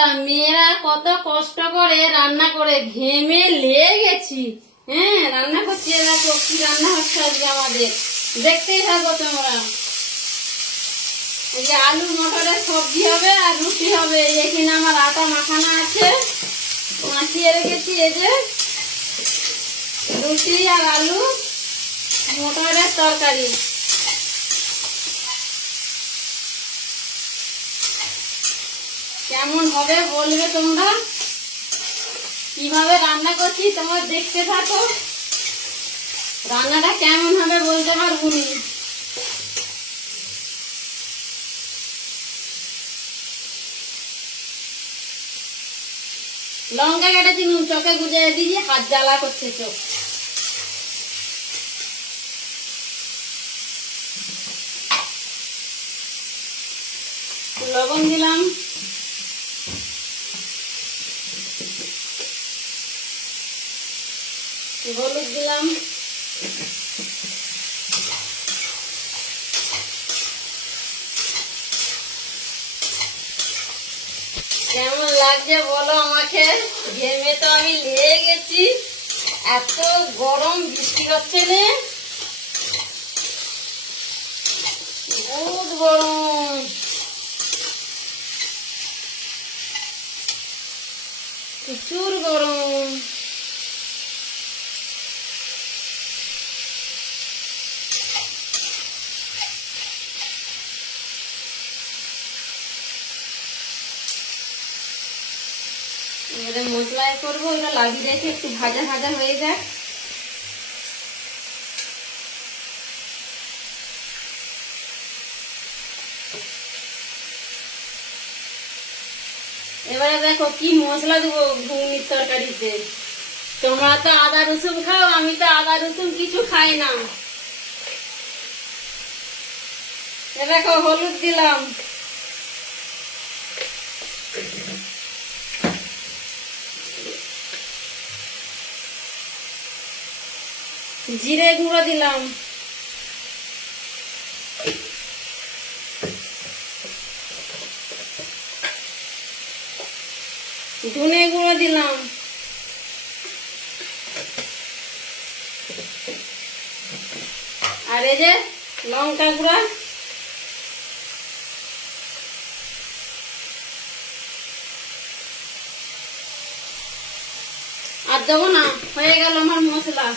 বন্ধুরা, মেয়েরা কত কষ্ট করে রান্না করে ঘেমে লেগে গেছি। হ্যাঁ, রান্না করছি। দেখো কি রান্না হচ্ছে আজকে আমাদের, দেখতেই থাকো তোমরা। এই যে আলু মটরের সবজি হবে আর রুটি হবে। এখানে আমার আটা মাখানো আছে, মাখিয়ে রেখেছি। এই যে রুটি আর আলু মটরের তরকারি। কেমন হবে বলবে তোমরা। কিভাবে রান্না করছি তোমরা দেখতে থাকো। রান্নাটা কেমন হবে বলতে পারবো না। লঙ্কা কেটেছি, নুন চোখে গুজে দিয়ে হাত জ্বালা করছে চোখ। লবণ দিলাম, হলুদ দিলাম, কেমন লাগছে বলো আমাকে। ঘেমে তো আমি লেগে গেছি, এত গরম, বৃষ্টি হচ্ছে না, বহুত গরম, প্রচুর গরম। এবারে মশলায় করবো, ওটা লাগিয়ে রেখে একটু ভাজা ভাজা হয়ে যাক। এবারে দেখো কি মশলা দেবো ঘুগনির তরকারিতে। তোমরা তো আদা রসুন খাও, আমি তো আদা রসুন কিছু খাই না। দেখো হলুদ দিলাম, জিরে গুঁড়ো দিলাম, ধনে গুঁড়ো দিলাম, আর এই যে লঙ্কা গুঁড়া। আর দেবো না, হয়ে গেল আমার মশলা।